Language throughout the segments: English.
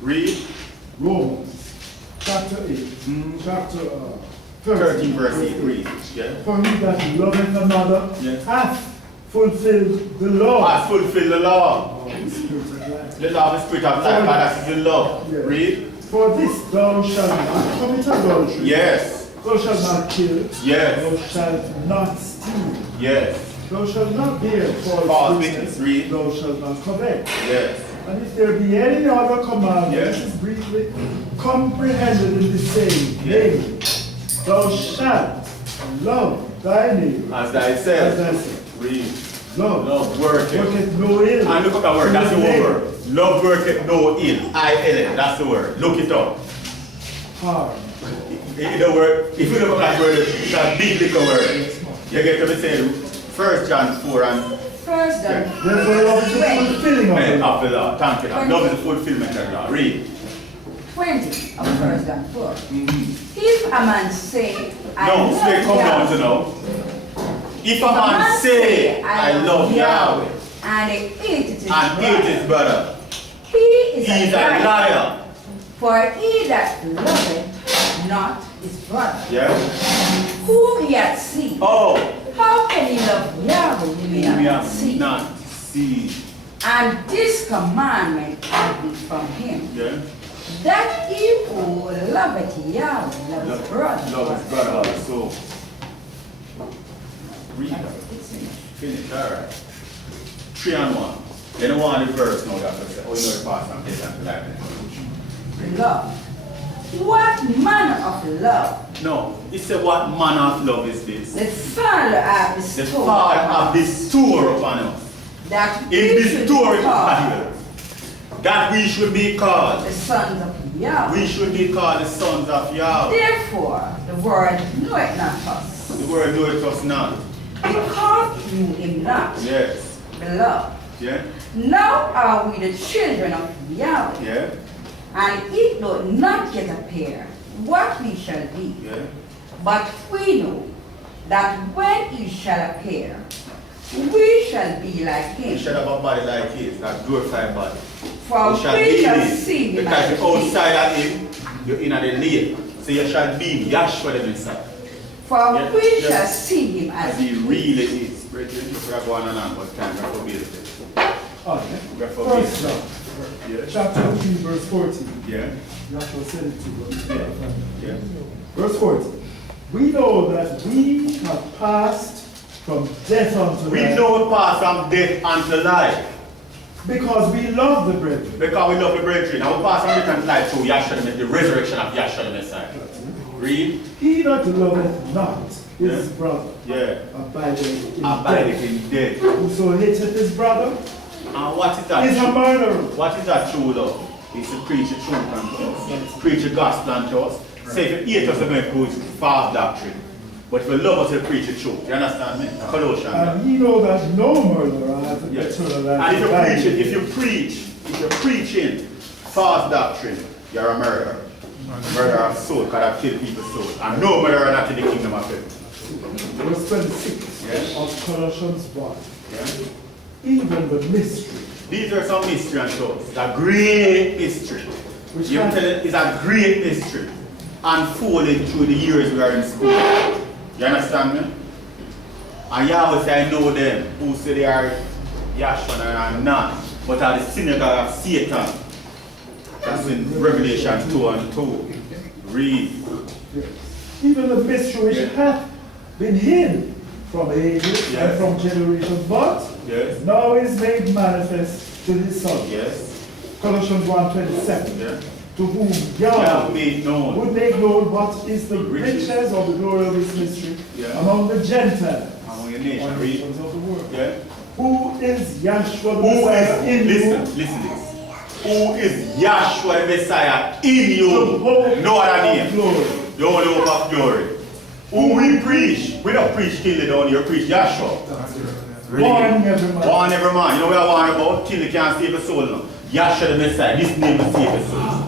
Read. Romans chapter 8, chapter 13 verse 8. Read. Yeah. For he that loveth another Yes. hath fulfilled the law. Has fulfilled the law. Oh, the Spirit of life. The law of the spirit of life. That is the law. Yes. Read. For this thou shalt not commit adultery. Yes. Thou shalt not kill. Yes. Thou shalt not steal. Yes. Thou shalt not bear False false witness. Read. Thou shalt not covet. Yes. And if there be any other commandment, Yes. this is briefly comprehended in the same, Yes. namely, thou shalt love thy neighbor As as thyself. thyself. Read. Love. Love worketh. Worketh no ill. And look up that word. That's the to his word. Love worketh no ill. I-L-L. That's the word. Look it up. harm. In the word, if you look at that word, it's a biblical word. You get to be saying 1 John 4 and First John. Therefore, love is the fulfilling of the men law. of the law. Thank you. Love is the fulfillment of the law. Read. 20 of 1 John 4. If a man say, I No, love straight come down to Yahweh, now. If a man say, I love Yahweh, and he eat his and eat his brother, he is he is a liar. liar. For he that loveth not his brother, Yeah? whom he hath seen, Oh, how can he love Yahweh whom he we hath not have seen? not seen. And this commandment have we from him, Yeah? that he who loveth Yahweh loves his brother. Love his brother also. Read. Finish. Alright. 3 and 1. You don't want the verse now, you have to say, oh, you know the past and take and like that. Love. What manner of love? No, it said what manner of love is this? The Father hath The bestowed Father upon have bestowed upon us. that In we should bestowed be called upon us. That we should be called. the sons of Yahweh. We should be called the sons of Yahweh. Therefore, the world knoweth not us, The word knoweth us not. because you him not, Yes. beloved. Yeah? Now are we the children of Yahweh, Yeah? and it doth not yet appear what we shall be. Yeah? But we know that when he shall appear, we shall be like We him. shall have a body like his, that glorified body. For You shall we be shall him. see him Because as you're he is. outside of him, you're in the lake. So you shall be Yahshua the Messiah. For Yeah, we yeah. shall see him As as he he really is. is. Brethren, you could have gone on but time, God forbid it. Oh, God yeah. forbid First it. John, Yeah? chapter 2, verse 14. Yeah? Joshua said it to us. Yeah? Verse 14. We know that we have passed from death unto We life know we pass from death unto life. because we love the brethren. Because we love the brethren. And we pass from death unto life through Yahshua, the resurrection of Yahshua the Messiah. Read. He that loveth not his Yeah. brother Yeah. abideth in Abideth death. in death. Whoso hateth his brother And what is that? is a murderer. What is that true love? It's to preach the truth unto us. Preach the gospel unto us. Say if you hate us, we're going to go to false doctrine. But if you love us, you preach the truth. You understand me? Colossians. And ye know that no murderer hath Yes. eternal life. And abiding. if you're preaching false doctrine, you're a murderer. Murderer of soul, because I've killed people's soul. And no murderer not in the kingdom of heaven. Verse 26 Yes. of Colossians 1. Yeah? Even the mystery These are some mystery and shows. It's a great mystery. Which You kind? tell it, it's a great mystery. Unfolding through the years we are in school. You understand me? And Yahweh say, I know them who say they are Yahshua and are not, but are the synagogue of Satan. That's in Revelation 2 and 2. Read. Yes. Even the mystery which Yeah. hath been hid from ages Yes. and from generations, but Yes. now is made manifest to his Son. Yes. Colossians 1:27. Yeah. To whom Yahweh Yahweh made known. would make known what is the Riches. riches of the glory of his mystery Yeah. among the Gentiles, Among your or nation. the Read. nations of the world. Yeah. Who is Yahshua the Who Messiah is, in listen, you? listen this. Who is Yahshua the Messiah in you? The hope No other of name. glory. The only hope of glory. Who we preach? We don't preach killing down here, we preach Yahshua. Warning every man. Warn every man. You know what I warn about? Killing can't save a soul now. Yahshua the Messiah. This name will save a soul.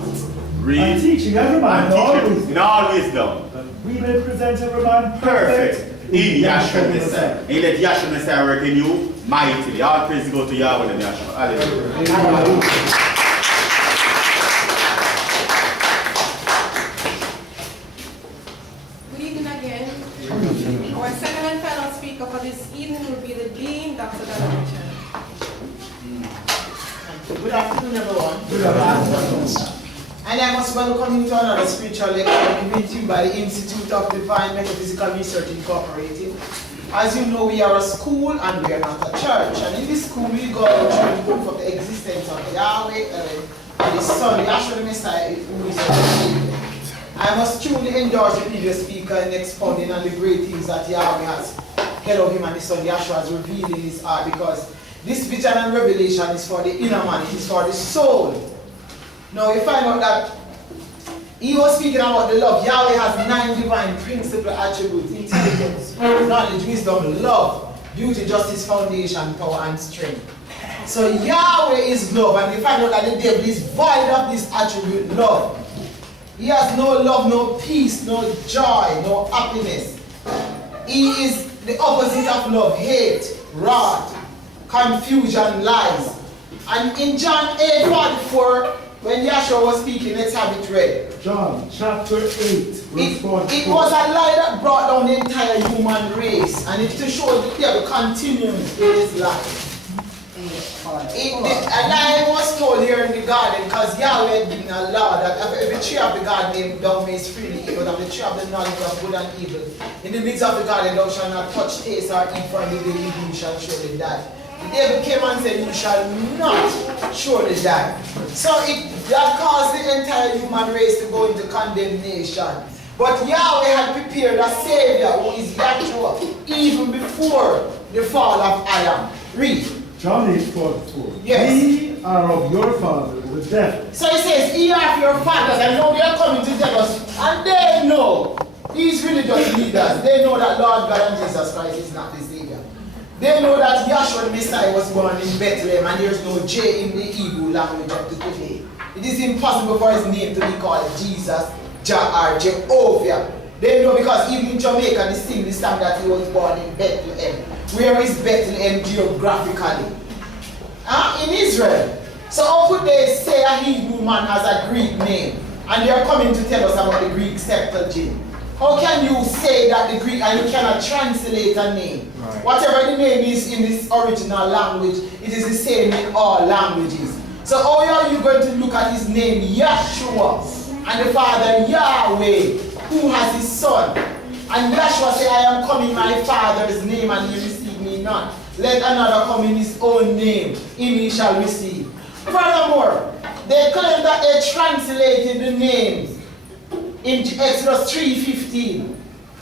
Read. And teaching every man And in all teach wisdom, in all wisdom. that we may present every man Perfect. In Yahshua the Messiah. And you let Yahshua the Messiah work in you mightily. All praise go to Yahweh and Yahshua. Hallelujah. Hallelujah. afternoon, everyone. Good afternoon. And I must welcome you to another spiritual lecture given to you by the Institute of Divine Metaphysical Research Incorporated. As you know, we are a school and we are not a church. And in this school, we go through the proof of the existence of Yahweh and His Son, Yahshua the Messiah, who is our Savior. I must truly endorse the previous speaker in expounding on the great things that Yahweh has held him and His Son Yahshua has revealed in His heart, because this vision and revelation is for the inner man, it is for the soul. Now we find out that he was speaking about the love. Yahweh has 9 divine principal attributes: intelligence, knowledge, wisdom, love, beauty, justice, foundation, power, and strength. So Yahweh is love, and we find out that the devil is void of this attribute, love. He has no love, no peace, no joy, no happiness. He is the opposite of love: hate, wrath, confusion, lies. And in John 8:44, when Yahshua was speaking, let's have it read. John chapter 8, verse 44. It was a lie that brought down the entire human race, and it's to show the devil continues in his life. A lie was told here in the garden, because Yahweh didn't allow that every tree of the garden thou mayest freely eat, but of the tree of the knowledge of good and evil, in the midst of the garden thou shalt not touch, taste, or eat, for in the day you shall surely die. The devil came and said, you shall not surely die. So that caused the entire human race to go into condemnation. But Yahweh had prepared a Savior who is Yahshua even before the fall of Adam. Read. John 8:44. Yes. Ye are of your father, the devil. So he says, ye are of your fathers, and now they are coming to tell us, and they know, these religious leaders, they know that Lord God and Jesus Christ is not the Savior. They know that Yahshua the Messiah was born in Bethlehem, and there is no J in the Hebrew language up to today. It is impossible for his name to be called Jesus, Jah, or Jehovah. They know, because even in Jamaica, they sing the song that he was born in Bethlehem. Where is Bethlehem geographically? In Israel. So how could they say a Hebrew man has a Greek name? And they are coming to tell us about the Greek Septuagint. How can you say that the Greek, and you cannot translate a name? Right. Whatever the name is in this original language, it is the same in all languages. So how are you going to look at his name, Yahshua, and the Father Yahweh, who has his Son? And Yahshua said, I am come in my Father's name, and ye receive me not. Let another come in his own name, him he shall receive. Furthermore, they claim that they translated the names in Exodus 3:15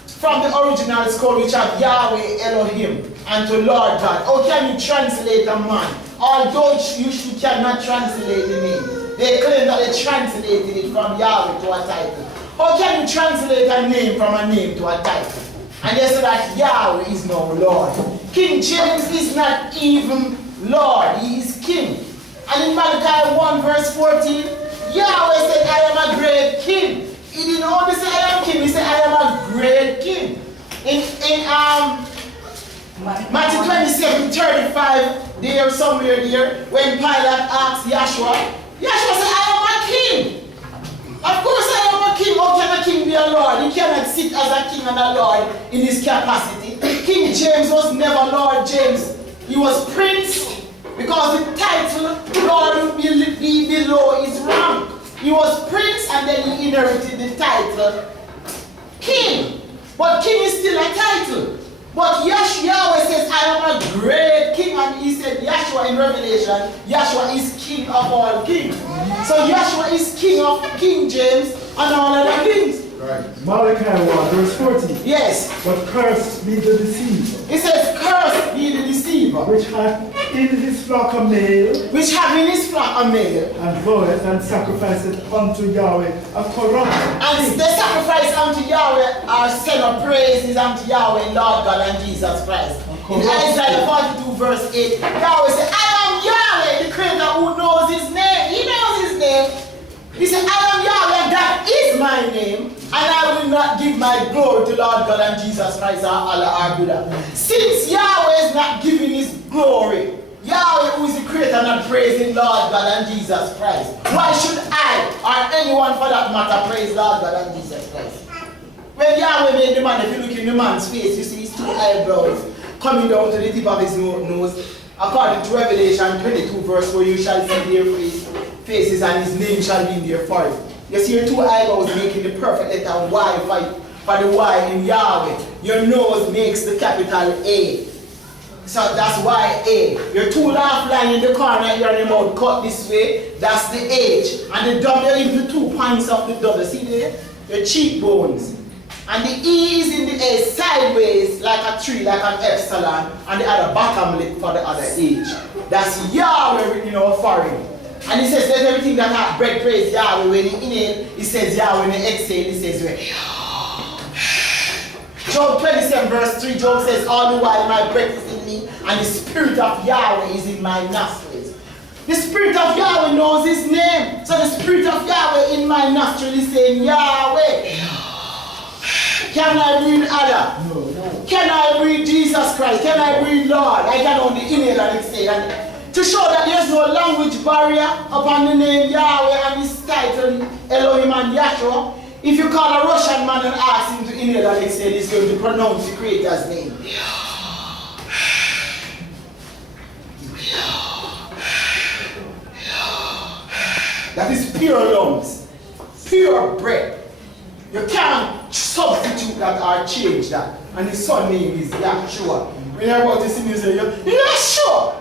from the original scroll, which have Yahweh Elohim and to Lord God. How can you translate a man? Although you cannot translate the name, they claim that they translated it from Yahweh to a title. How can you translate a name from a name to a title? And they say that Yahweh is no Lord. King James is not even Lord, he is King. And in Malachi 1 verse 14, Yahweh said, I am a great king. He didn't only say I am king, he said I am a great king. In Matthew 27:35, there somewhere there, when Pilate asked Yahshua, Yahshua said, I am a king. Of course I am a king. How can a king be a lord? He cannot sit as a king and a lord in his capacity. King James was never Lord James. He was prince, because the title Lord would be below his rank. He was prince, and then he inherited the title king. But king is still a title. But Yahweh says, I am a great king, and he said, Yahshua in Revelation, Yahshua is king of all kings. So Yahshua is king of King James and all other kings. Right. Malachi 1 verse 14. Yes. But cursed be the deceiver. It says, cursed be the deceiver, which hath in his flock a male, and goeth and sacrificeth unto Yahweh a corrupt. And they sacrifice unto Yahweh our send of praises unto Yahweh, Lord God and Jesus Christ. In Isaiah 42 verse 8, Yahweh said, I am Yahweh, the creator who knows his name. He knows his name. He said, I am Yahweh, that is my name, and I will not give my glory to Lord God and Jesus Christ or Allah or Buddha. Since Yahweh is not giving his glory, Yahweh who is the creator not praising Lord God and Jesus Christ, why should I, or anyone for that matter, praise Lord God and Jesus Christ? When Yahweh made the man, if you look in the man's face, you see his 2 eyebrows coming down to the tip of his nose. according to Revelation 22 verse 4, you shall see their faces and his name shall be in their forehead. You see your two eyebrows making the perfect letter Y for the Y in Yahweh. Your nose makes the capital A. So that's YA. Your two laugh line in the corner here in the mouth cut this way, that's the H. And the W is the 2 points of the W. See there? Your cheekbones. And the E is in the A sideways like a tree, like an epsilon, and the other bottom lip for the other H. That's Yahweh written in our forehead. And he says, let everything that has breath praise Yahweh. When he inhale, he says Yahweh. When he exhale, he says Job 27 verse 3, Job says, all the while my breath is in me, and the spirit of Yahweh is in my nostrils. The spirit of Yahweh knows his name. So the spirit of Yahweh in my nostril is saying, Yahweh. Can I breathe Allah? No. Can I breathe Jesus Christ? Can I breathe Lord? I can only inhale and exhale. And to show that there's no language barrier upon the name Yahweh and his title Elohim and Yahshua, if you call a Russian man and ask him to inhale and exhale, he's going to pronounce the Creator's name. That is pure lungs, pure breath. You can't substitute that or change that. And his son name is Yahshua. When you're about to sing, you say, Yahshua.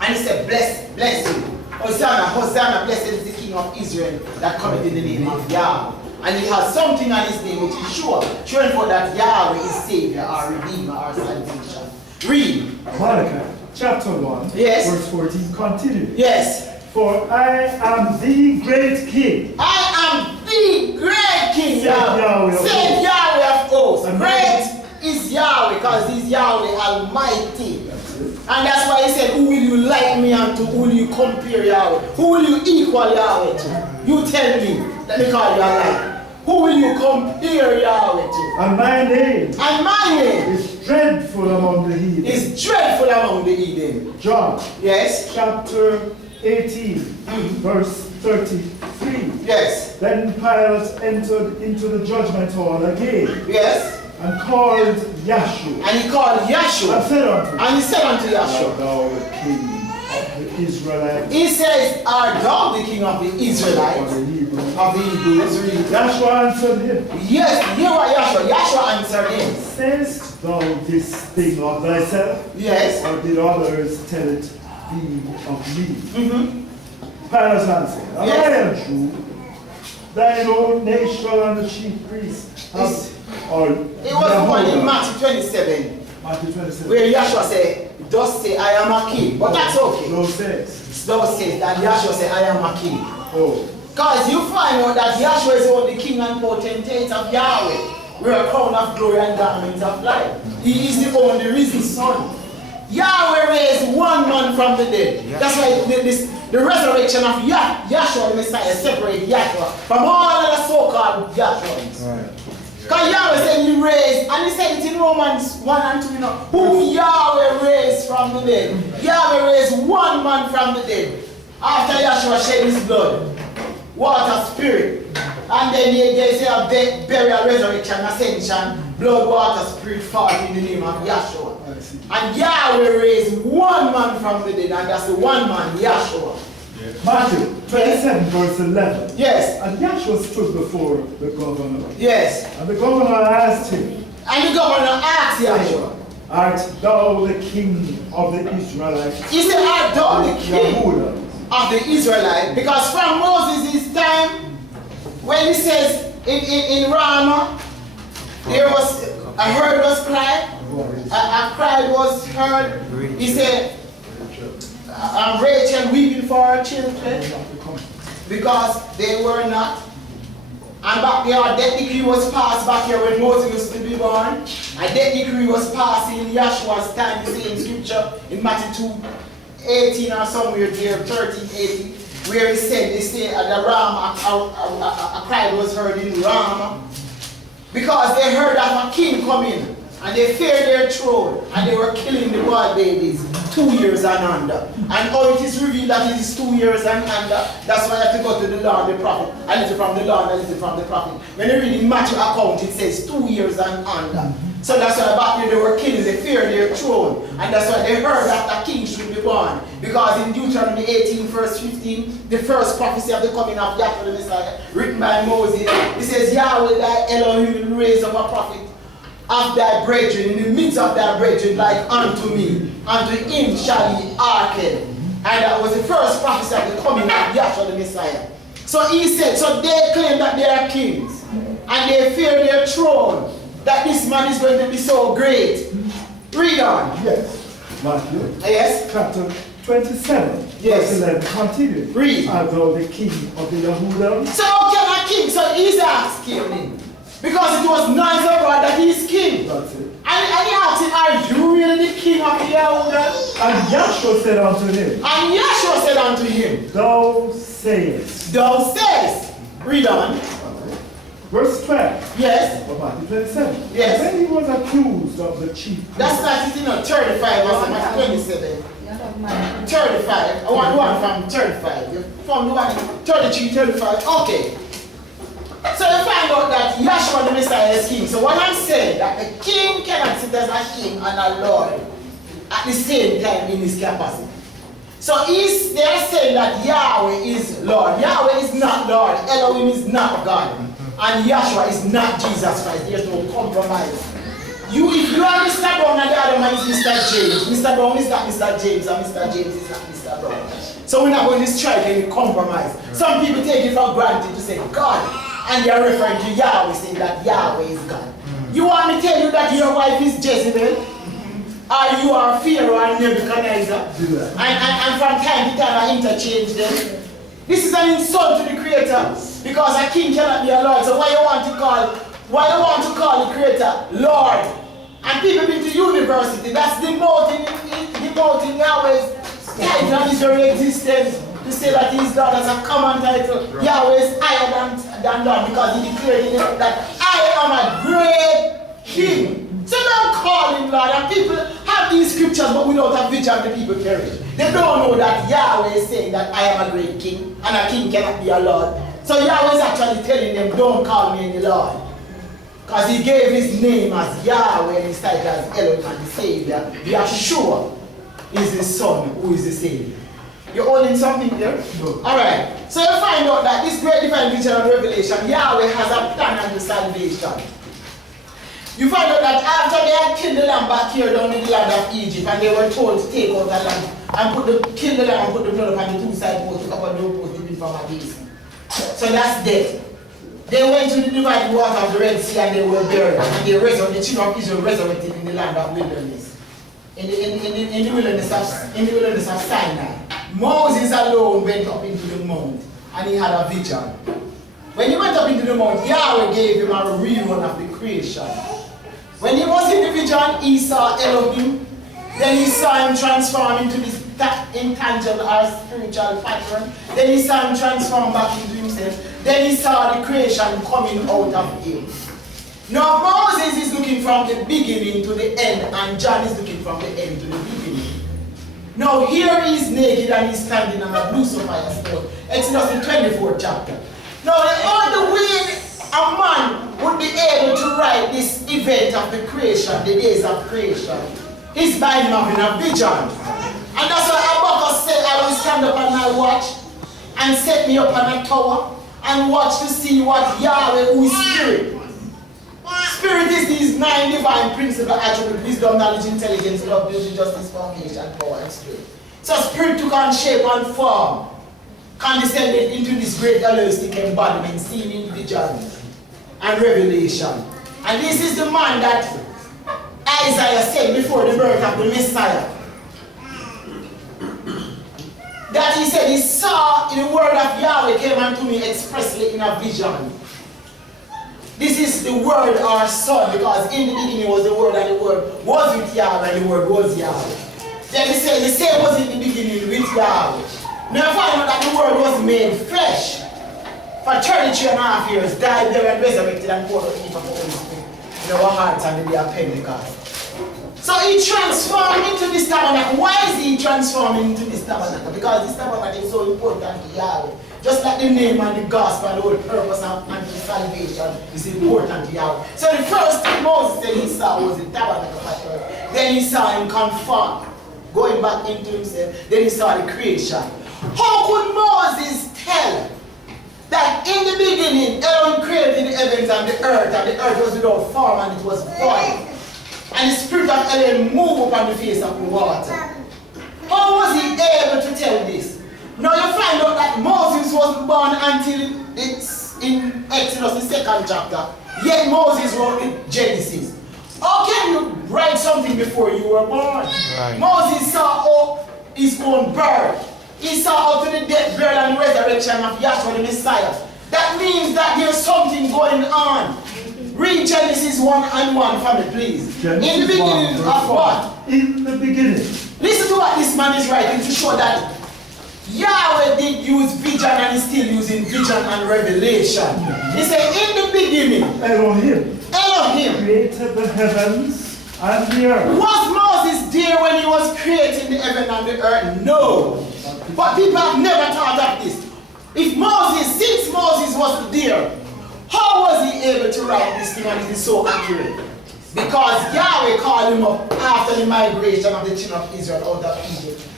And he said, bless you. Hosanna, Hosanna, blessed is the King of Israel that cometh in the name of Yahweh. And he has something on his name which is sure, showing for that Yahweh is Savior, our Redeemer, our salvation. Read. Malachi chapter 1, yes. Verse 14, continue. Yes. For I am the great King. I am the great King. Said Yahweh of hosts. Great is Yahweh because he's Yahweh Almighty. And that's why he said, who will you like me unto? Who will you compare Yahweh? Who will you equal Yahweh to? You tell me. Let me call you a lie. Who will you compare Yahweh to? And my name. And my name. Is dreadful among the heathen. Is dreadful among the heathen. John. Yes. Chapter 18, verse 33. Yes. Then Pilate entered into the judgment hall again. Yes. And called Yahshua. And he called Yahshua. And he said unto him, Yahshua, art thou the king of the Israelites? He says, art thou the king of the Israelites? Of the Hebrews. Of the Hebrews. Yahshua answered him. Yes, hear what Yahshua answered him. Sayest thou this thing of thyself? Yes. Or did others tell it thee of me? Pilate answered, yes. I am Jew. Thine own nation and the chief priests have. It was the one in Matthew 27. Matthew 27. Where Yahshua said, thus say I am a king. But that's okay. Thus says. Thus says that Yahshua said I am a king. Oh. Because you find out that Yahshua is only king and potentate of Yahweh. We're a crown of glory and garment of life. He is the only risen son. Yahweh raised one man from the dead. Yeah. That's why the resurrection of Yahshua the Messiah separates Yahshua from all of the so-called Yahshuas. Right. Because Yahweh said he raised, and he said it in Romans 1 and 2, you know, whom Yahweh raised from the dead. Yahweh raised one man from the dead. After Yahshua shed his blood, water, spirit. And then they say of death, burial, resurrection, ascension, blood, water, spirit, fall in the name of Yahshua. And Yahweh raised one man from the dead, and that's the one man, Yahshua. Yes. Matthew 27, verse 11. Yes. And Yahshua stood before the governor. Yes. And the governor asked him. And the governor asked Yahshua, art thou the king of the Israelites? He said, art thou the king of the Israelites? Because from Moses' time, when he says in Ramah, there was a herd was cried, a cry was heard. He said, Rachel weeping for her children because they were not. And back there, a death decree was passed back here when Moses used to be born. A death decree was passed in Yahshua's time, you see in scripture, in Matthew 2:18 or somewhere there, 13:18, where he said, they say at the Ram, a cry was heard in Ram, because they heard of a king coming, and they feared their throne, and they were killing the boy babies 2 years and under. And how it is revealed that it is 2 years and under, that's why you have to go to the law and the prophet, a little from the law and a little from the prophet. When you read in Matthew account, it says 2 years and under. So that's why back then they were kings, they feared their throne. And that's why they heard that a king should be born. Because in Deuteronomy 18 verse 15, the first prophecy of the coming of Yahweh the Messiah, written by Moses, it says, Yahweh thy Elohim will raise up a prophet of thy brethren, in the midst of thy brethren, like unto me. Unto him shall he hearken. And that was the first prophecy of the coming of Yahweh the Messiah. So he said, so they claim that they are kings. And they fear their throne. That this man is going to be so great. Read on. Yes. Matthew. Yes. Chapter 27. Yes. Verse 11. Continue. Read. As though the king of the Yehuda. So how can a king? So Isaac came in. Because it was nice of God that he is king. That's it. And he asked him, are you really the king of the Yehuda? And Yahshua said unto him. And Yahshua said unto him, Thou sayest. thou sayest. Read on. Verse 12. Yes. Of Matthew 27. Yes. When he was accused of the chief priest. That's not it, you know, 35 verse Matthew 27. 35. I want one from 35. You from the one 33, 35. Okay. So you find out that Yahshua the Messiah is king. So what I'm saying, that the king cannot sit as a king and a lord at the same time in his capacity. So they are saying that Yahweh is Lord. Yahweh is not Lord. Elohim is not God. And Yahshua is not Jesus Christ. There's no compromise. If you are Mr. Brown and the other man is Mr. James, Mr. Brown is not Mr. James and Mr. James is not Mr. Brown. So we're not going to strike any compromise. Some people take it for granted to say God, and they are referring to Yahweh, saying that Yahweh is God. You want me to tell you that your wife is Jezebel? Or you are Pharaoh and Nebuchadnezzar? And from time to time I interchange them. This is an insult to the Creator, because a king cannot be a Lord. So why you want to call the Creator Lord? And people been to university, that's demoting Yahweh's title and his very existence, to say that he's Lord as a common title. Yahweh is higher than Lord, because he declared in it that I am a great king. So don't call him Lord. And people have these scriptures, but without a vision the people perish. They don't know that Yahweh is saying that I am a great king, and a king cannot be a Lord. So Yahweh is actually telling them, don't call me any Lord. Because he gave his name as Yahweh and his title as Elohim and the Savior. Yahshua is his son who is the Savior. You're holding something there? No. Alright. So you find out that this great divine vision of revelation, Yahweh has a plan and the salvation. You find out that after they had killed the lamb back here down in the land of Egypt, and they were told to take out the lamb and kill the lamb and put the blood upon the two side posts, to cover the doorpost dipping from a basin. So that's death. They went to the divided water of the Red Sea and they were buried. And the children of Israel resurrected in the land of wilderness. In the wilderness of Sinai. Moses alone went up into the mount and he had a vision. When he went up into the mount, Yahweh gave him a rerun of the creation. When he was in the vision, he saw Elohim. Then he saw him transform into this intangible or spiritual pattern. Then he saw him transform back into himself. Then he saw the creation coming out of him. Now Moses is looking from the beginning to the end, and John is looking from the end to the beginning. Now here he is naked and he's standing on a blue sapphire stone. Exodus the 24th chapter. Now the only way a man would be able to write this event of the creation, the days of creation, is by having a vision. And that's why Habakkuk said, I will stand up on my watch and set me up on a tower and watch to see what Yahweh, who is spirit. Spirit is these 9 divine principles, attributes: wisdom, knowledge, intelligence, love, beauty, justice, foundation, power, and spirit. So spirit took on shape and form, condescended into this great holistic embodiment seen in vision and revelation. And this is the man that Isaiah said before the birth of the Messiah. That he said he saw in the word of Yahweh came unto me expressly in a vision. This is the word or son, because in the beginning was the word, and the word was with Yahweh, and the word was Yahweh. Then he said the same was in the beginning with Yahweh. Now I find out that the word was made flesh. For 33.5 years, died, buried, and resurrected, and poured out the gift of the Holy Spirit in our hearts on the day of Pentecost. So he transformed into this tabernacle. Why is he transforming into this tabernacle? Because this tabernacle is so important to Yahweh. Just like the name and the gospel and the whole purpose and the salvation is important to Yahweh. So the first thing Moses said he saw was the tabernacle at earth. Then he saw him conform, going back into himself. Then he saw the creation. How could Moses tell that in the beginning Elohim created the heavens and the earth was without form and it was void, and the spirit of Elohim moved upon the face of the water? How was he able to tell this? Now you find out that Moses wasn't born until it's in Exodus, the 2nd chapter. Yet Moses wrote in Genesis. How can you write something before you were born? Right. Moses saw his own birth. He saw out to the death, burial, and resurrection of Yahshua the Messiah. That means that there's something going on. Read Genesis 1:1 for me, please. Genesis in the beginning of what? In the beginning. Listen to what this man is writing to show that Yahweh did use vision and is still using vision and revelation. He said, in the beginning, Elohim created the heavens and the earth. Was Moses there when he was creating the heaven and the earth? No. But people have never thought of this. If Moses, since Moses was there, how was he able to write this thing and it is so accurate? Because Yahweh called him up after the migration of the children of Israel out of Egypt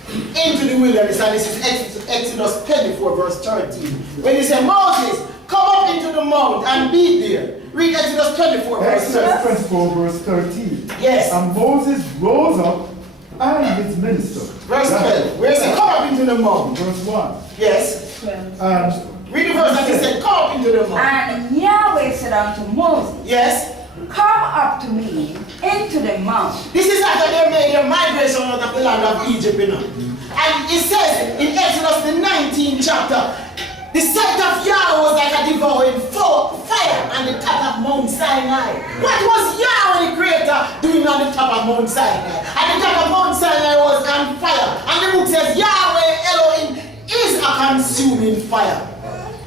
into the wilderness, and this is Exodus 24 verse 13. When he said, Moses, come up into the mount and be there. Read Exodus 24 verse 13. Exodus 24 verse 13. Yes. And Moses rose up and his minister. Verse 12. Where is it? Come up into the mount. Verse 1. Yes. 12. Read the verse that he said, come up into the mount. And Yahweh said unto Moses, yes, come up to me into the mount. This is after they made their migration out of the land of Egypt, you know. And it says in Exodus the 19th chapter, the sight of Yahweh was like a devouring fire on the top of Mount Sinai. What was Yahweh the Creator doing on the top of Mount Sinai? And the top of Mount Sinai was on fire. And the book says Yahweh Elohim is a consuming fire.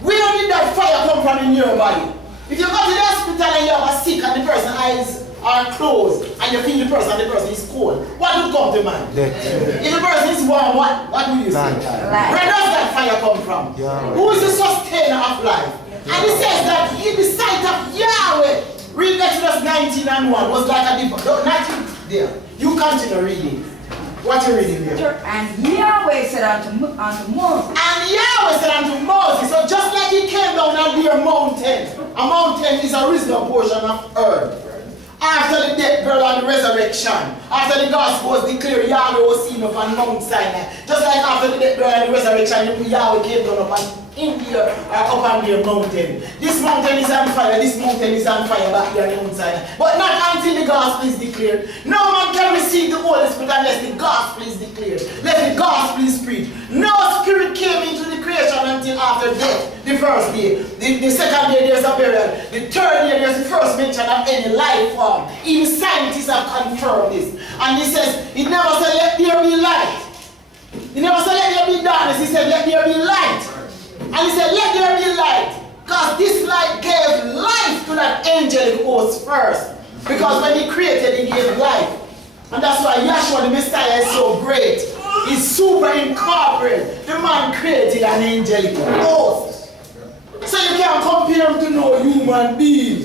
Where did that fire come from in your body? If you go to the hospital and you have a sick and the person's eyes are closed and you feel the person and the person is cold, what would come to mind? If the person is warm, what do you say? Where does that fire come from? Who is the sustainer of life? And it says that in the sight of Yahweh, read Exodus 19:1, was like a deep. Not there. You continue reading. What you reading there? And Yahweh said unto Moses. And Yahweh said unto Moses, so just like he came down on the mountain, a mountain is a reasonable portion of earth. After the death, burial, and the resurrection, after the gospel was declared, Yahweh was seen upon Mount Sinai. Just like after the death, burial, and the resurrection, Yahweh came down upon India or upon the mountain. This mountain is on fire, this mountain is on fire back there on Mount Sinai. But not until the gospel is declared. No man can receive the Holy Spirit unless the gospel is declared. Let the gospel is preached. No spirit came into the creation until after death, the first day. The second day there's a burial. The third day there's the first mention of any life form. Even scientists have confirmed this. And he says, he never said let there be light. He never said let there be darkness. He said let there be light. And he said, let there be light. Because this light gave life to that angelic host first. Because when he created, he gave life. And that's why Yahshua the Messiah is so great. He's super incorporated. The man created an angelic host. So you can't compare him to no human being.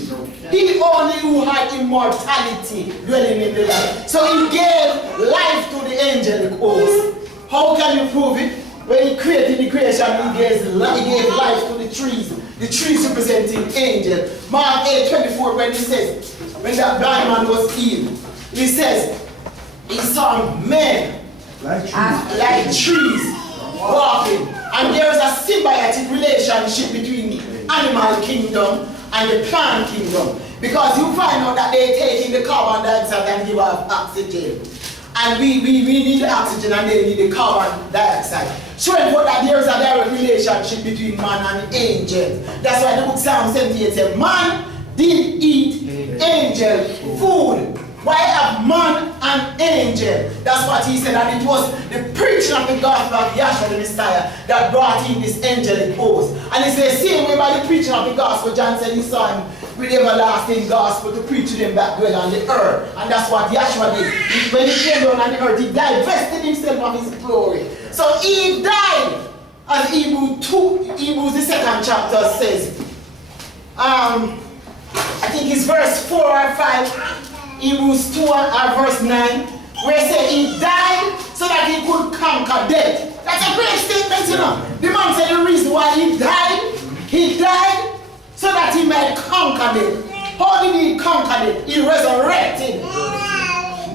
He only who had immortality dwelling in the life. So he gave life to the angelic host. How can you prove it? When he created the creation, he gave life to the trees representing angels. Mark 8:24, when he says, when that blind man was healed, he says, he saw men like trees walking. And there is a symbiotic relationship between the animal kingdom and the plant kingdom. Because you find out that they take in the carbon dioxide and give off oxygen. And we need the oxygen and they need the carbon dioxide. Showing that there is a direct relationship between man and angel. That's why the book Psalm 78 says, man did eat angel food. Why have man and angel? That's what he said, and it was the preaching of the gospel of Yahshua the Messiah that brought in this angelic host. And it's the same way by the preaching of the gospel. John said he saw him with the everlasting gospel to preach to them that dwell on the earth. And that's what Yahshua did. When he came down on the earth, he divested himself of his glory. So he died as Hebrews the second chapter says, I think it's verse 4 or 5, Hebrews 2 or verse 9, where it says he died so that he could conquer death. That's a great statement, you know. The man said the reason why he died so that he might conquer death. How did he conquer death? He resurrected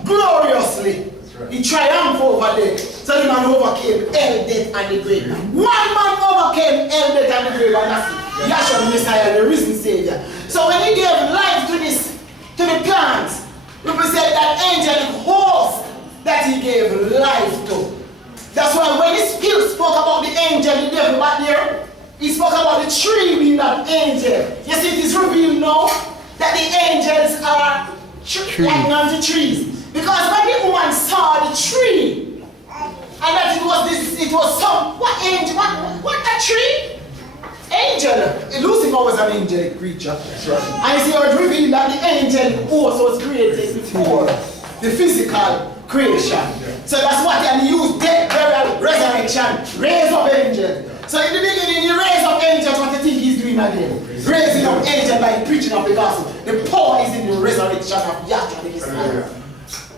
gloriously. He triumphed over death. So the man overcame hell, death, and the grave. One man overcame hell, death, and the grave, and that's it. Yahshua the Messiah, the risen Savior. So when he gave life to the plants, represent that angelic host that he gave life to. That's why when he spoke about the angel, the devil back there, he spoke about the tree being that angel. You see, it is revealed now that the angels are like unto trees. Because when the woman saw the tree, and that it was some, what angel, what a tree? Angel. Lucifer was an angelic creature. And you see, it was revealed that the angel also was created before the physical creation. So that's what he used: death, burial, resurrection, raise up angels. So in the beginning, he raised up angels. What do you think he's doing again? Raising up angels by preaching of the gospel. The power is in the resurrection of Yahshua the Messiah.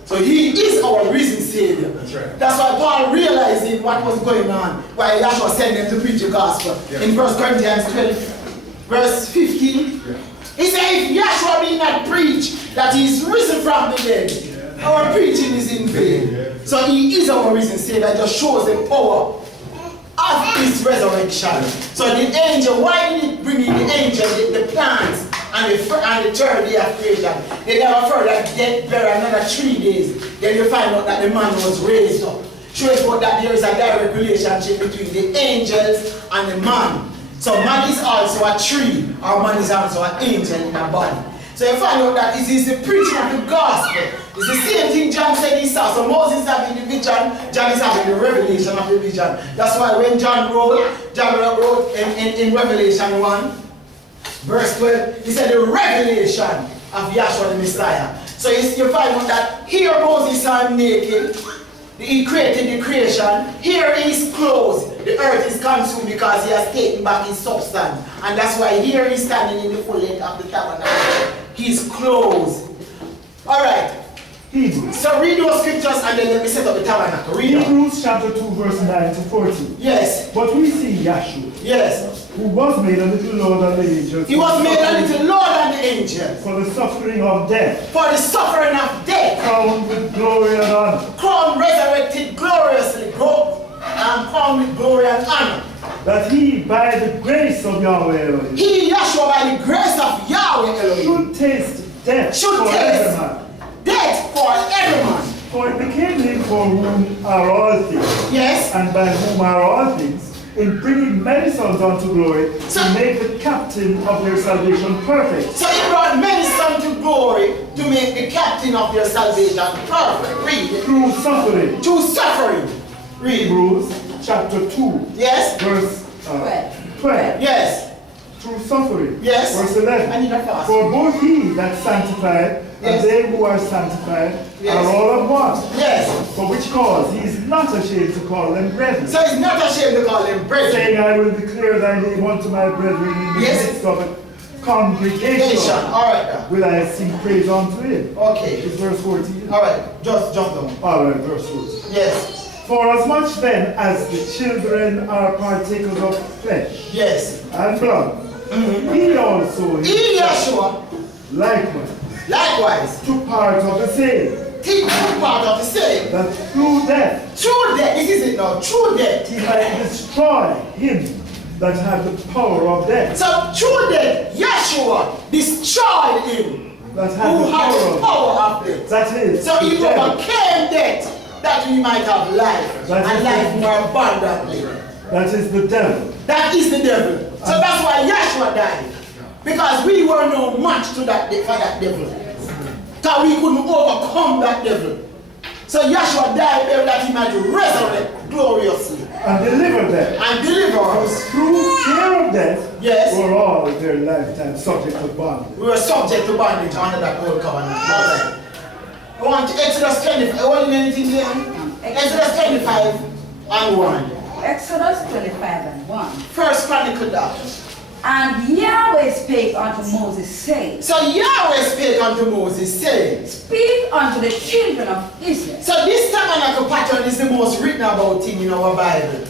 So he is our risen Savior. That's why Paul realizing what was going on, why Yahshua sent them to preach the gospel. In 1 Corinthians 12, verse 15, he said, if Yahshua be not preached that he is risen from the dead, our preaching is in vain. So he is our risen Savior. It just shows the power of his resurrection. So the angel, why did he bring in the angel, the plants, and the third day of creation? They never heard that death, burial, another 3 days. Then you find out that the man was raised up. Shows forth that there is a direct relationship between the angels and the man. So man is also a tree, or man is also an angel in a body. So you find out that this is the preaching of the gospel. It's the same thing John said he saw. So Moses is having the vision, John is having the revelation of the vision. That's why when John wrote in Revelation 1, verse 12, he said the revelation of Yahshua the Messiah. So you find out that here Moses saw him naked. He created the creation. Here he is clothed. The earth is consumed because he has taken back his substance. And that's why here he's standing in the full length of the tabernacle. He's clothed. Alright. So read those scriptures and then let me set up the tabernacle. Read Hebrews chapter 2 verse 9 to 14. Yes. But we see Yahshua. Yes. Who was made a little lower than the angels. He was made a little lower than the angels. For the suffering of death. For the suffering of death. Crowned with glory and honor. Crowned, resurrected gloriously. Crowned with glory and honor. That he, by the grace of Yahweh Elohim, he, Yahshua, by the grace of Yahweh Elohim, should taste death for every man. Death for every man. For it became him for whom are all things. Yes. And by whom are all things, in bringing many sons unto glory, to make the captain of their salvation perfect. So he brought many sons to glory to make the captain of their salvation perfect. Read. Through suffering. Through suffering. Read. Hebrews chapter 2. Yes. Verse 12. Yes. Through suffering. Yes. Verse 11. I need a fast. For both he that sanctified yes. and they who are sanctified yes. are all of one. Yes. For which cause he is not ashamed to call them brethren. So he's not ashamed to call them brethren. Saying, I will declare thy name unto my brethren in the yes. midst of a congregation. All right. Will I sing praise unto him? Okay. It's verse 14. All right. Just jump down. All right, verse 14. Yes. For as much then as the children are partakers of flesh yes. and blood, he also he Yahshua likewise took part of the same. He took part of the same. That through death, this is it now, through death, he might destroy him that had the power of death. So through death, Yahshua destroyed him that had who the had the power of death. That is, so he overcame death that we might have life and life more abundantly. That is the devil. That is the devil. So that's why Yahshua died. Because we were no match to that for that devil. Because we couldn't overcome that devil. So Yahshua died there that he might resurrect gloriously. And deliver them. And deliver us. Through fear of death, yes. were all their lifetime subject to bondage. We were subject to bondage under that old covenant. Right. I want Exodus 25. I want anything there? Exodus 25 and 1. Exodus 25:1. First Chronicle that. And Yahweh spake unto Moses, saying, So Yahweh spake unto Moses, saying, Speak unto the children of Israel. so this tabernacle pattern is the most written about thing in our Bible.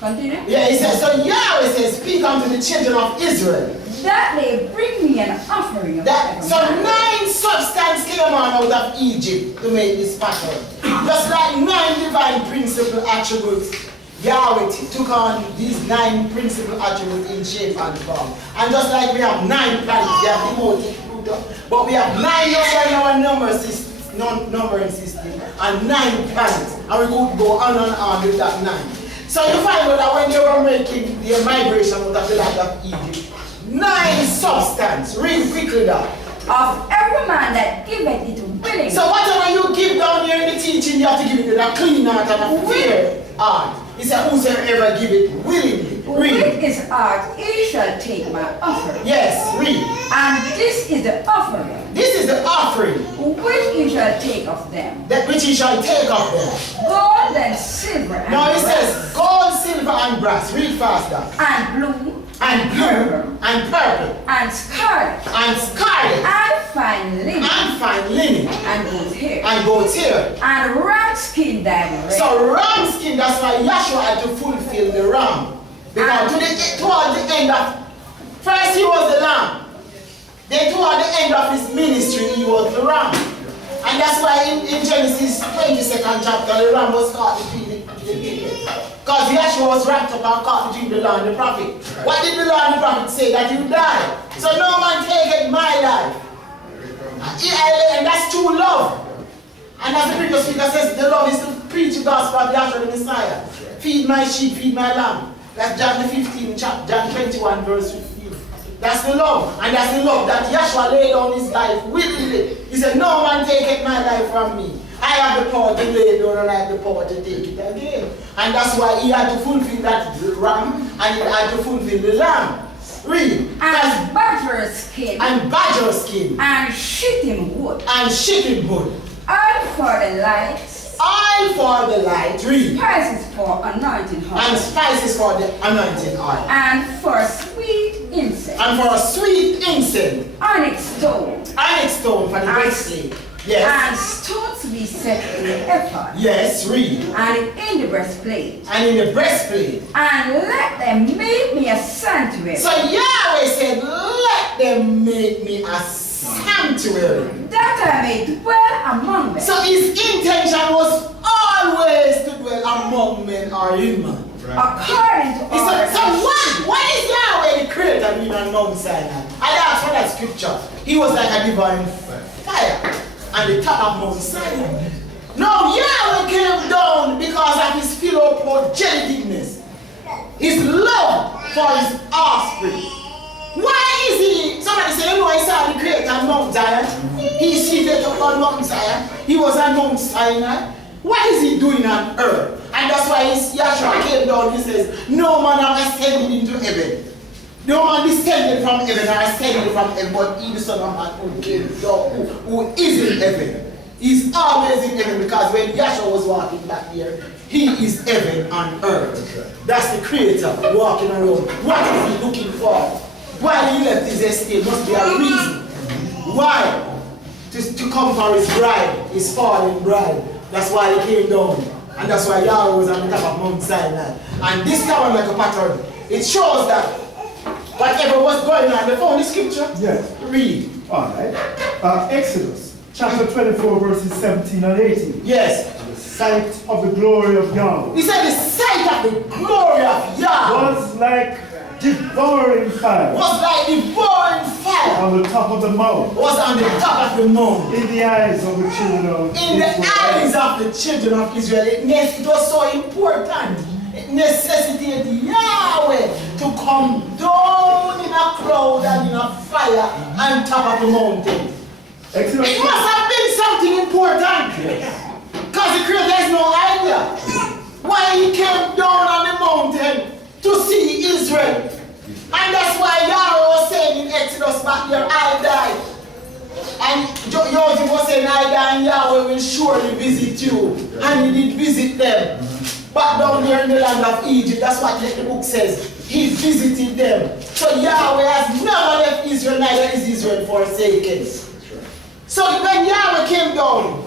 Continue. Yeah, he says, so Yahweh says, speak unto the children of Israel. That they bring me an offering of That, so every man. 9 substance came on out of Egypt to make this pattern. Just like 9 divine principal attributes, Yahweh took on these 9 principal attributes in shape and form. And just like we have 9 planets, we have demoted Pluto, but we have 9 numbers in our numbering system, and 9 planets. And we could go on and on with that 9. So you find out that when they were making the migration out of the land of Egypt, 9 substance, read quickly that. Of every man that giveth it willingly. So whatever you give down here in the teaching, you have to give it with a clean heart and a fair heart. He said, whosoever give it willingly. Read. With his heart he shall take my offering. Yes, read. And this is the offering This is the offering which he shall take of them. that which he shall take of them. Gold and silver and Now he brass, says, gold, silver, and brass. Read faster. and blue And blue, and purple, and scarlet and scarlet, and fine linen and fine linen, and goat's hair and goat's hair. and ram skin dyed red. So ram skin, that's why Yahshua had to fulfill the ram. Because toward the end of, first he was the lamb. Then toward the end of his ministry, he was the ram. And that's why in Genesis 22nd chapter, the ram was caught between the people. Because Yahshua was wrapped up and caught between the law and the prophet. What did the law and the prophet say? That you die. So no man taketh my life. And that's true love. And as the previous speaker says, the love is to preach the gospel of Yahshua the Messiah. Feed my sheep, feed my lamb. That's John the 15th chapter, John 21 verse 15. That's the love. And that's the love that Yahshua laid down his life willingly. He said, no man taketh my life from me. I have the power to lay down and I have the power to take it again. And that's why he had to fulfill that ram and he had to fulfill the lamb. Read. And badger skin And badger skin. and shittim wood. And chicken wood. Oil for the lights. Oil for the light. Read. Spices for anointing And oil. spices for the anointing oil. And for sweet incense. And for a sweet incense. Onyx stone. Onyx stone for the breastplate. Yes. And stones to be set in the ephod. Yes, read. And in the breastplate. And in the breastplate. And let them make me a sanctuary. So Yahweh said, let them make me a sanctuary. That I may dwell among them. So his intention was always to dwell among men or in man. According to He all said, so that what is Yahweh the creator doing on Mount Sinai? I asked for that scripture. He was like a divine fire on the top of Mount Sinai. Now Yahweh came down because of his philoprogeneticness, his love for his offspring. Why is he? Somebody said, you know, I saw the creator on Mount Zion. He seated upon Mount Zion. He was on Mount Sinai. What is he doing on earth? And that's why Yahshua came down. He says, no man have ascended into heaven. No man descended from heaven or ascended from heaven, but he the Son of Man who came down, who is in heaven. He's always in heaven because when Yahshua was walking back here, he is heaven on earth. That's the creator walking around. What is he looking for? Why he left his estate must be a reason. Why? To come for his bride, his fallen bride. That's why he came down. And that's why Yahweh was on the top of Mount Sinai. And this tabernacle pattern, it shows that whatever was going on, they found the scripture. Yes. Read. Alright. Exodus chapter 24 verses 17 and 18. Yes. The sight of the glory of Yahweh He said the sight of the glory of Yahweh was like devouring fire was like devouring fire. on the top of the mount, Was on the top of the mountain. in the eyes of the children of In the eyes of the children of Israel, it was so important. It necessitated Yahweh to come down in a cloud and in a fire on top of the mountain. Exodus. It must have been something important. Because the creator has no idea why he came down on the mountain to see Israel. And that's why Yahweh was saying in Exodus back there, I die. And Joseph was saying, I die and Yahweh will surely visit you. And he did visit them. back down there in the land of Egypt. That's what the book says. He visited them. So Yahweh has never left Israel, neither is Israel forsaken. So when Yahweh came down,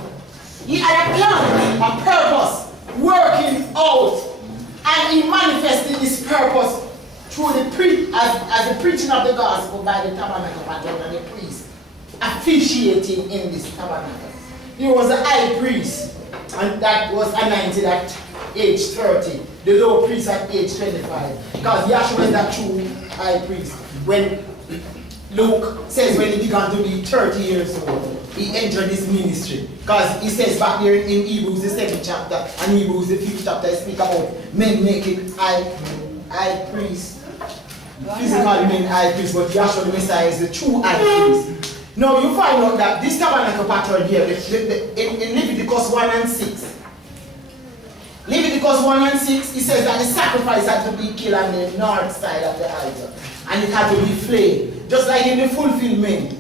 he had a plan, a purpose, working out, and he manifested this purpose through as the preaching of the gospel by the tabernacle pattern and the priest officiating in this tabernacle. He was a high priest, and that was anointed at age 30, the low priest at age 25, because Yahshua is that true high priest. When Luke says when he began to be 30 years old, he entered this ministry. Because he says back there in Hebrews, the 2nd chapter, and Hebrews, the 5th chapter, he speaks about men making high priest. Physical men high priest, but Yahshua the Messiah is the true high priest. Now you find out that this tabernacle pattern here, in Leviticus 1 and 6, Leviticus 1 and 6, he says that the sacrifice had to be killed on the north side of the altar. And it had to be flayed. Just like in the fulfillment,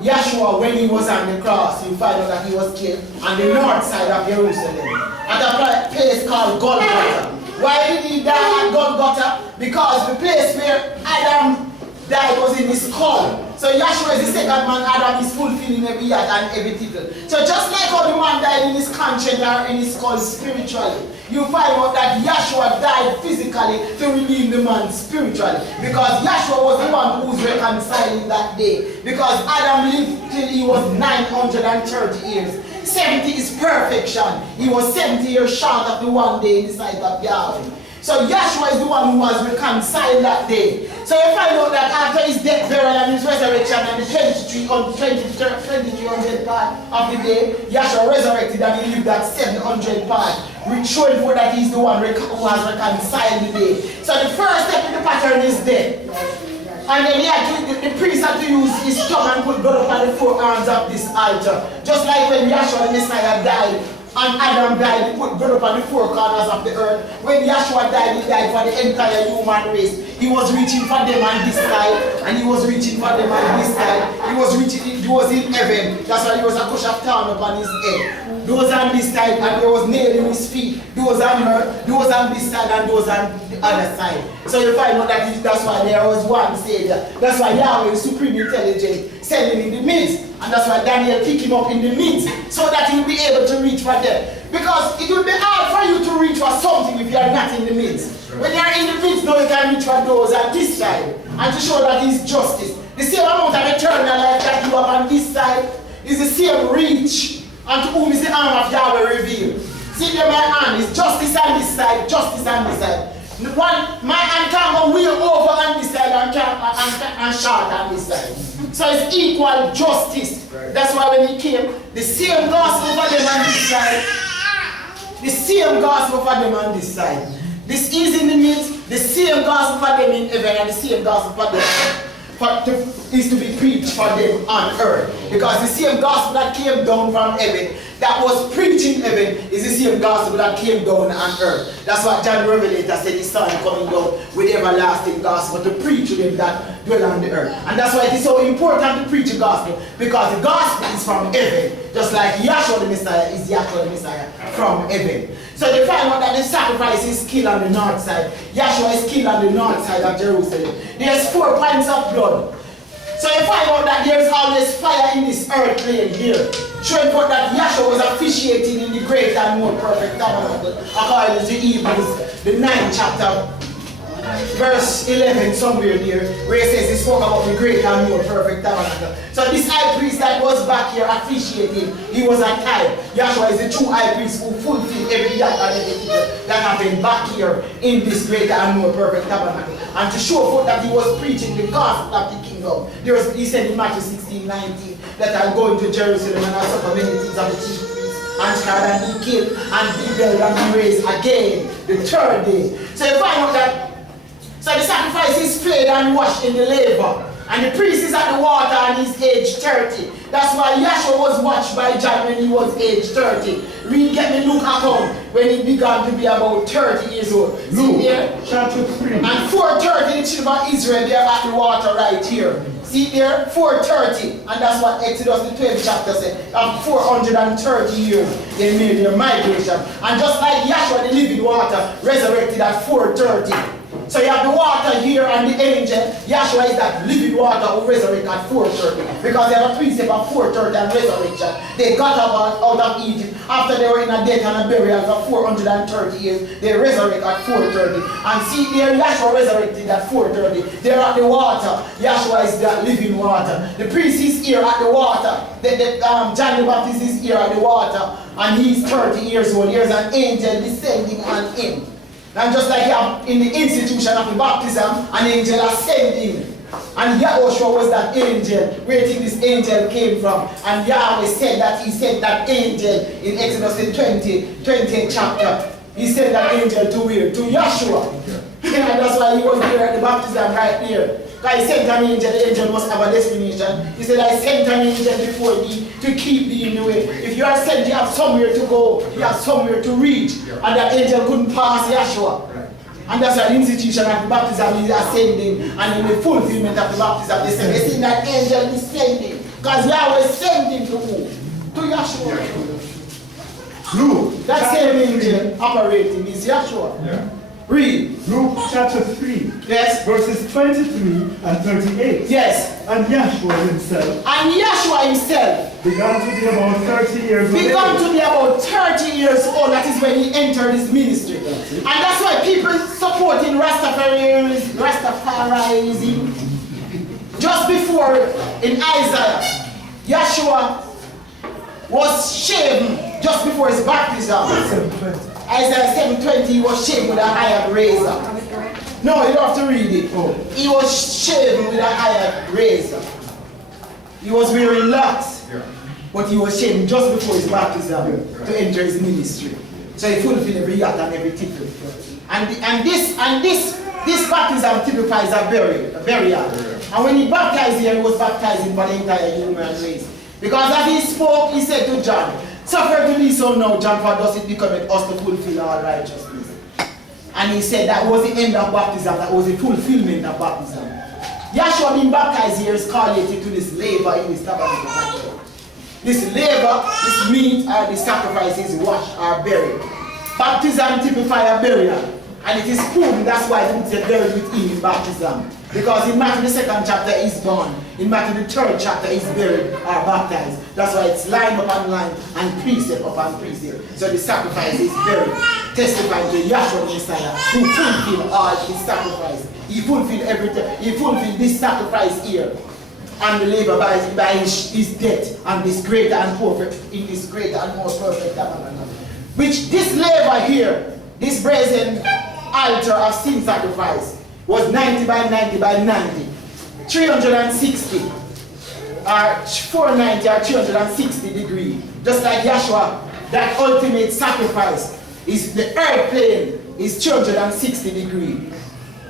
Yahshua, when he was on the cross, you find out that he was killed on the north side of Jerusalem, at a place called Golgotha. Why did he die at Golgotha? Because the place where Adam died was in his skull. So Yahshua is the second man. Adam is fulfilling every act and every title. So just like how the man died in his conscience or in his skull spiritually, you find out that Yahshua died physically to redeem the man spiritually. Because Yahshua was the one who was reconciling that day. Because Adam lived till he was 930 years. 70 is perfection. He was 70 years short of the one day in the sight of Yahweh. So Yahshua is the one who was reconciled that day. So you find out that after his death, burial, and his resurrection, and the 2300 part of the day, Yahshua resurrected and he lived that 700 part, showing for that he's the one who has reconciled the day. So the first step in the pattern is death. And then the priest had to use his tongue and put blood upon the four arms of this altar. Just like when Yahshua the Messiah died, and Adam died, he put blood upon the four corners of the earth. When Yahshua died, he died for the entire human race. He was reaching for them on this side, and he was reaching for them on this side. He was in heaven. That's why he was a kush of thorn upon his head. Those on this side, and there was nail in his feet. Those on earth, those on this side, and those on the other side. So you find out that that's why there was one Savior. That's why Yahweh is supreme intelligent, sending in the midst. And that's why Daniel picked him up in the midst, so that he'll be able to reach for them. Because it will be hard for you to reach for something if you are not in the midst. When you are in the midst, now you can reach for those on this side, and to show that His justice. The same amount of eternal life that you have on this side is the same reach, and to whom is the arm of Yahweh revealed. See there my hand is justice on this side, justice on this side. My hand can go way over on this side and short on this side. So it's equal justice. That's why when He came, the same gospel for them on this side, the same gospel for them on this side. This is in the midst, the same gospel for them in heaven, and the same gospel for them is to be preached for them on earth. Because the same gospel that came down from heaven, that was preached in heaven, is the same gospel that came down on earth. That's what John the Revelator said He saw Him coming down with everlasting gospel to preach to them that dwell on the earth. And that's why it is so important to preach the gospel, because the gospel is from heaven, just like Yahshua the Messiah is Yahshua the Messiah from heaven. So they find out that the sacrifice is killed on the north side. Yahshua is killed on the north side of Jerusalem. There's 4 pints of blood. So you find out that there's always fire in this earth plane here, showing forth that Yahshua was officiating in the great and more perfect tabernacle, according to Hebrews, the 9th chapter, verse 11, somewhere there, where it says He spoke about the great and more perfect tabernacle. So this high priest that was back here officiating, he was a type. Yahshua is the true high priest who fulfilled every act and everything that happened back here in this greater and more perfect tabernacle. And to show forth that He was preaching the gospel of the kingdom. He said in Matthew 16:19 that I'll go into Jerusalem and I'll suffer many things of the chief priests, and shall and be killed and be buried and be raised again the 3rd day. So you find out that so the sacrifice is flayed and washed in the laver. And the priest is at the water and he's age 30. That's why Yahshua was watched by John when he was age 30. Read, get me Luke account when he began to be about 30 years old. Luke, here? chapter 3. And 430, the children of Israel, they are at the water right here. See there? 430. And that's what Exodus the 12th chapter said. After 430 years, they made their migration. And just like Yahshua, the living water, resurrected at 430. So you have the water here and the angel. Yahshua is that living water who resurrected at 430. Because they have a precept of 430 and resurrection. They got out of Egypt after they were in a death and a burial for 430 years. They resurrect at 430. And see there, Yahshua resurrected at 430. They're at the water. Yahshua is that living water. The priest is here at the water. John the Baptist is here at the water. And he's 30 years old. Here's an angel descending on him. And just like in the institution of the baptism, an angel ascending. And Yahushua was that angel. Where do you think this angel came from? And Yahweh said that he sent that angel in Exodus the 20th chapter. He sent that angel to where? To Yahshua. And that's why he was there at the baptism right there. Because he sent an angel, the angel must have a destination. He said, I sent an angel before thee to keep thee in the way. If you are sent, you have somewhere to go, you have somewhere to reach. And that angel couldn't pass Yahshua. And that's why the institution of the baptism is ascending. And in the fulfillment of the baptism, they see that angel descending. Because Yahweh sent him to who? To Yahshua. Luke, That same angel operating is Yahshua. Yeah. Read. Luke chapter 3. Yes. Verses 23 and 38. Yes. And Yahshua himself And Yahshua himself began to be about 30 years old. began to be about 30 years old. That is when he entered his ministry. And that's why people supporting Rastafarianism, just before in Isaiah, Yahshua was shaven just before his baptism. 7:20. Isaiah 7:20, he was shaven with a iron razor. No, you don't have to read it. Oh. He was shaven with a iron razor. He was wearing locks, but he was shaven just before his baptism to enter his ministry. So he fulfilled every yacht and every title. And this baptism typifies a burial. And when he baptized here, he was baptizing for the entire human race. Because as he spoke, he said to John, suffer to be so now, John, for thus it becometh us to fulfill all righteousness. And he said that was the end of baptism, that was the fulfillment of baptism. Yahshua being baptized here is correlated to this labor in this tabernacle. This labor, this meat, or the sacrifices washed or buried. Baptism typifies a burial. And it is proven that's why they say buried with him in baptism. Because in Matthew the 2nd chapter he's born. In Matthew the 3rd chapter he's buried or baptized. That's why it's line upon line and precept upon precept. So the sacrifice is buried, testifying to Yahshua the Messiah, who fulfilled all his sacrifice. He fulfilled everything. He fulfilled this sacrifice here. And the labor by his death and this greater and perfect, in this greater and more perfect tabernacle. Which this labor here, this brazen altar of sin sacrifice, was 90 by 90 by 90, 360, or 490 or 360 degrees. Just like Yahshua, that ultimate sacrifice is the earth plane is 360 degrees.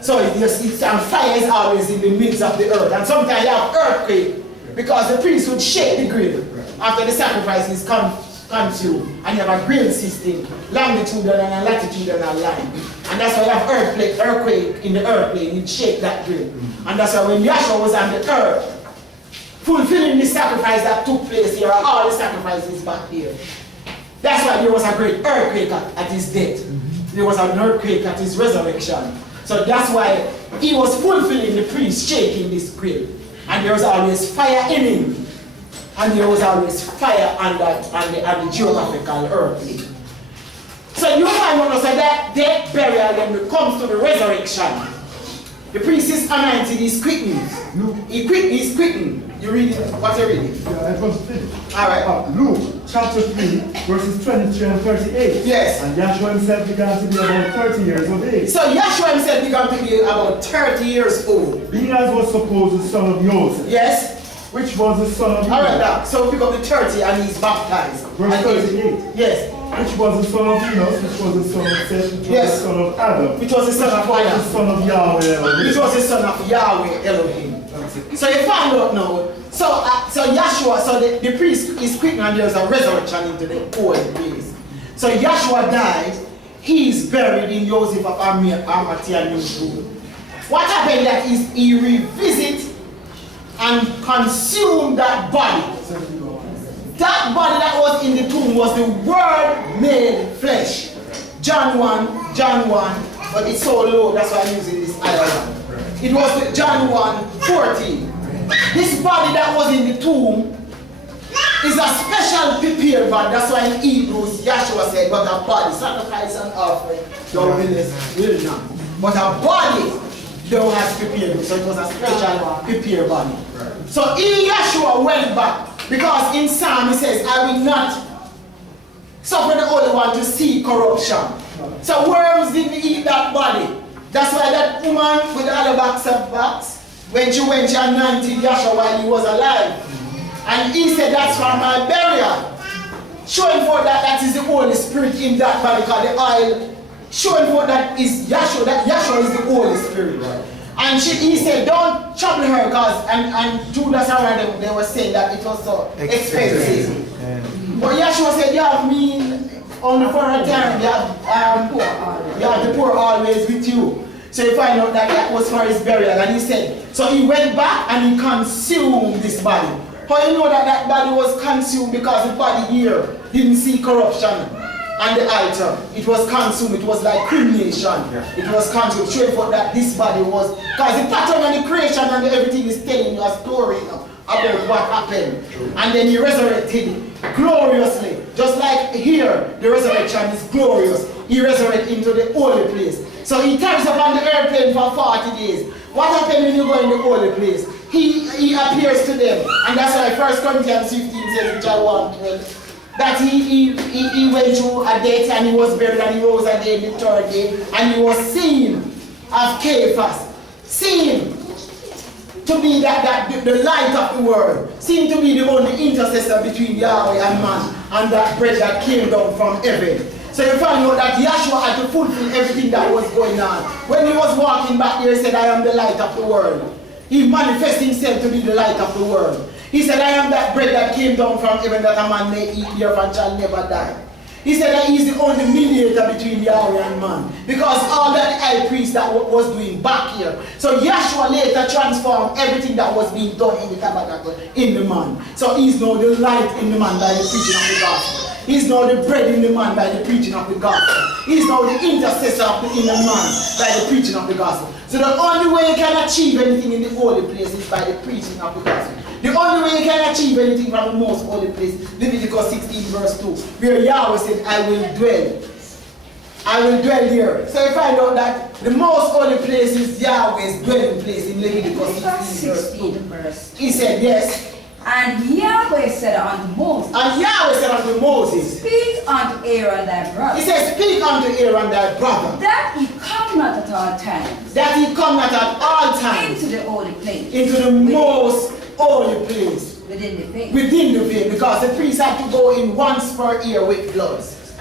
So and fire is always in the midst of the earth. And sometimes you have earthquake because the priest would shake the grill after the sacrifice is consumed. And you have a grill system, longitudinal and latitudinal line. And that's why you have earthquake in the earth plane, you shake that grill. And that's why when Yahshua was on the earth, fulfilling the sacrifice that took place here, all the sacrifices back here. That's why there was a great earthquake at his death. There was an earthquake at his resurrection. So that's why he was fulfilling the priest shaking this grill. And there was always fire in him. And there was always fire on the geographical earth. So you find out that death, burial, when it comes to the resurrection, the priest is anointed, he's quickened. He's quickened. You read it? What you reading? Yeah, it was finished. Alright. Luke chapter 3, verses 23 and 38. Yes. And Yahshua himself began to be about 30 years of age. So Yahshua himself began to be about 30 years old. Being as was supposed the son of Joseph. Yes. Which was the son of Alright, now, so pick up the 30 and he's baptized. Verse 38. Yes. Which was the son of Enos, which was the son of Seth, which was the son of Adam. Which was the son of the son of Yahweh Elohim. Which was the son of Yahweh Elohim. So So you find out now. So Yahshua, so the priest is quick and there's a resurrection into the holy place. So Yahshua died, he is buried in Joseph of Arimathea's tomb. What happened that is he revisit and consumed that body. That body that was in the tomb was the Word made flesh. John 1, but it's so low, that's why I'm using this higher one. It was the John 1:14. This body that was in the tomb is a special prepared body. That's why in Hebrews, Yahshua said, but a body, sacrifice and offering, thou will not. But a body, thou hast prepared. So it was a special prepared body. So Yahshua went back, because in Psalm he says, I will not suffer the Holy One to see corruption. So worms didn't eat that body. That's why that woman with the alabaster, when she anointed Yahshua while he was alive. And he said, that's for my burial. Showing forth that is the Holy Spirit in that body, because the oil, showing forth that is Yahshua, that Yahshua is the Holy Spirit. Right. And he said, don't trouble her, because, and Judas around them, they were saying that it was so expensive. Yeah. But Yahshua said, you have me on the foreign time, you have the poor always with you. So you find out that that was for his burial, and he said, so he went back and he consumed this body. How you know that that body was consumed? Because the body here didn't see corruption and the altar. It was consumed, it was like cremation. It was consumed, showing for that this body was, because the pattern and the creation and everything is telling you a story now about what happened. And then he resurrected gloriously. Just like here, the resurrection is glorious. He resurrected into the holy place. So he comes up on the airplane for 40 days. What happened when you go in the holy place? He appears to them. And that's why 1 Corinthians 15 says in John 1:12 that he went through a death and he was buried and he rose again the third day. And he was seen of Cephas. Seen to be the light of the world. Seen to be the only intercessor between Yahweh and man. And that bread that came down from heaven. So you find out that Yahshua had to fulfill everything that was going on. When he was walking back there, he said, I am the light of the world. He manifested himself to be the light of the world. He said, I am that bread that came down from heaven that a man may eat thereof and shall never die. He said that he is the only mediator between Yahweh and man. Because all that the high priest that was doing back here. So Yahshua later transformed everything that was being done in the tabernacle in the man. So he's now the light in the man by the preaching of the gospel. He's now the bread in the man by the preaching of the gospel. He's now the intercessor in the man by the preaching of the gospel. So the only way you can achieve anything in the holy place is by the preaching of the gospel. The only way you can achieve anything from the most holy place, Leviticus 16 verse 2, where Yahweh said, I will dwell. I will dwell here. So you find out that the most holy place is Yahweh's dwelling place in Leviticus 16 verse 2. He said, yes. And Yahweh said unto Moses. And Yahweh said unto Moses. Speak unto Aaron thy brother. He said, speak unto Aaron thy brother. That he come not at all times. That he come not at all times. Into the holy place. Into the most holy place. Within the veil. Within the veil. Because the priest had to go in once per year with bloods.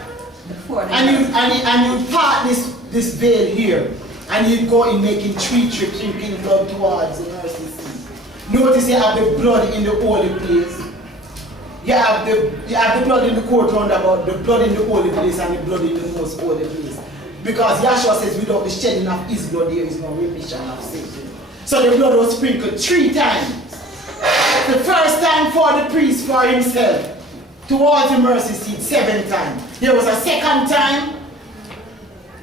And you part this veil here. And you go in making 3 trips, drinking blood towards the mercy seat. Notice you have the blood in the holy place. You have the blood in the court roundabout, the blood in the holy place, and the blood in the most holy place. Because Yahshua says without the shedding of his blood there is no remission of sin. So the blood was sprinkled 3 times. The first time for the priest for himself, towards the mercy seat 7 times. There was a second time,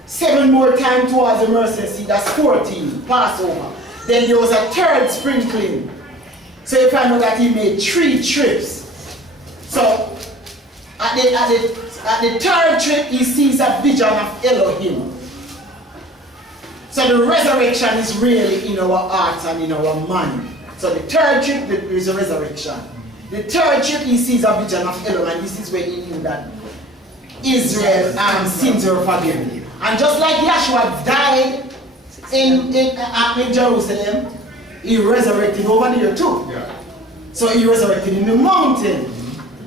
7 more times towards the mercy seat, that's 14, Passover. Then there was a 3rd sprinkling. So you find out that he made 3 trips. So at the 3rd trip he sees a vision of Elohim. So the resurrection is really in our hearts and in our mind. So the 3rd trip there is a resurrection. The 3rd trip he sees a vision of Elohim, and this is where he knew that Israel and sins were forgiven. And just like Yahshua died in Jerusalem, he resurrected over there too. Yeah. So he resurrected in the mountain.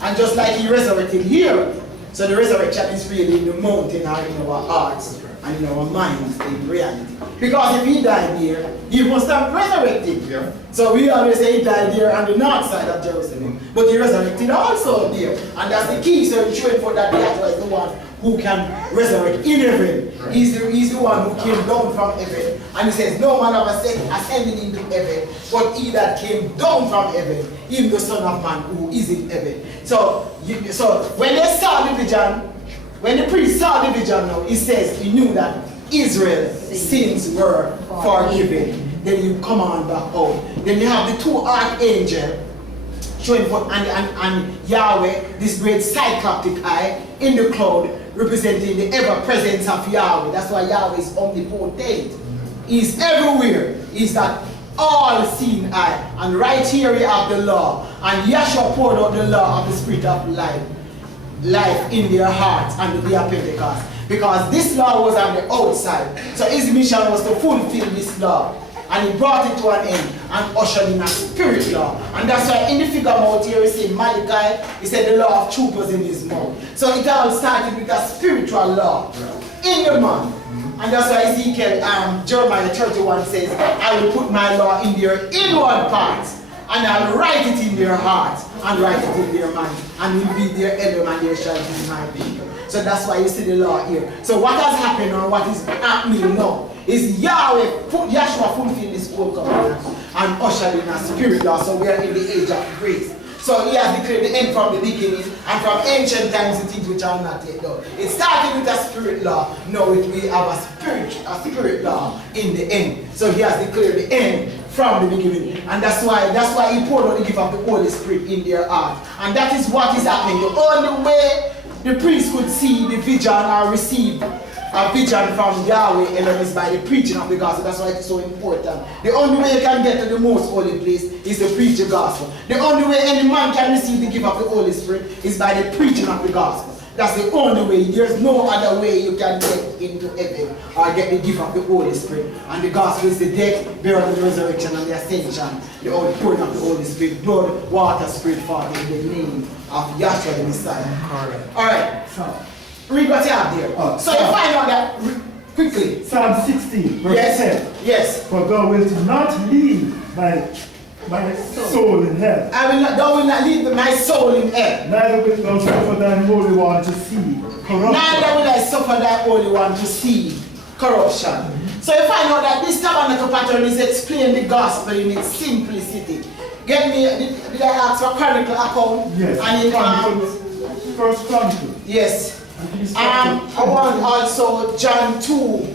And just like he resurrected here, so the resurrection is really in the mountain or in our hearts and in our minds in reality. Because if he died there, he must have resurrected. Yeah. So we always say he died there on the north side of Jerusalem, but he resurrected also there. And that's the key, so it's showing for that Yahshua is the one who can resurrect in heaven. Right. He's the one who came down from heaven. And he says, no man ever ascended into heaven, but he that came down from heaven, even the Son of Man who is in heaven. So when they saw the vision, when the priest saw the vision now, he says he knew that Israel's sins were forgiven. Then you come on back out. Then you have the two archangels showing forth, and Yahweh, this great cycloptic eye in the cloud, representing the ever presence of Yahweh. That's why Yahweh is omnipotent. He's everywhere. He's that all-seeing eye. And right here we have the law. And Yahshua poured out the law of the Spirit of life in their hearts on the day of Pentecost. Because this law was on the outside. So his mission was to fulfill this law. And he brought it to an end and ushered in a spirit law. And that's why in the figure mouth here we see Malachi, he said the law of truth was in his mouth. So it all started with a spiritual law in the man. And that's why Ezekiel, Jeremiah 31 says, I will put my law in their inward parts, and I'll write it in their hearts, and write it in their minds, and will be their elders, and they shall be my people. So that's why you see the law here. So what has happened, or what is happening now, is Yahshua fulfilled this old covenant and ushered in a spirit law. So we are in the age of grace. So he has declared the end from the beginning, and from ancient times the things which are not yet done. It started with a spirit law. Now we have a spirit law in the end. So he has declared the end from the beginning, and that's why he poured out the gift of the Holy Spirit in their heart. And that is what is happening. The only way the priest could see the vision or receive a vision from Yahweh Elohim is by the preaching of the gospel. That's why it's so important. The only way you can get to the most holy place is to preach the gospel. The only way any man can receive the gift of the Holy Spirit is by the preaching of the gospel. That's the only way. There's no other way you can get into heaven or get the gift of the Holy Spirit. And the gospel is the death, burial, the resurrection, and the ascension. The outpouring of the Holy Spirit, blood, water, spirit, Father, in the name of Yahshua the Messiah. Alright. So read what you have there. So you find out that quickly. Psalm 16, verse 10. Yes. For thou wilt not leave my soul in hell. Thou will not leave my soul in hell. Neither wilt thou suffer thine Holy One to see corruption. Neither will I suffer thy Holy One to see corruption. So you find out that this tabernacle pattern is explaining the gospel in its simplicity. Get me, did I ask for Chronicle account? Yes. And First Chronicle. Yes. I want also John 2.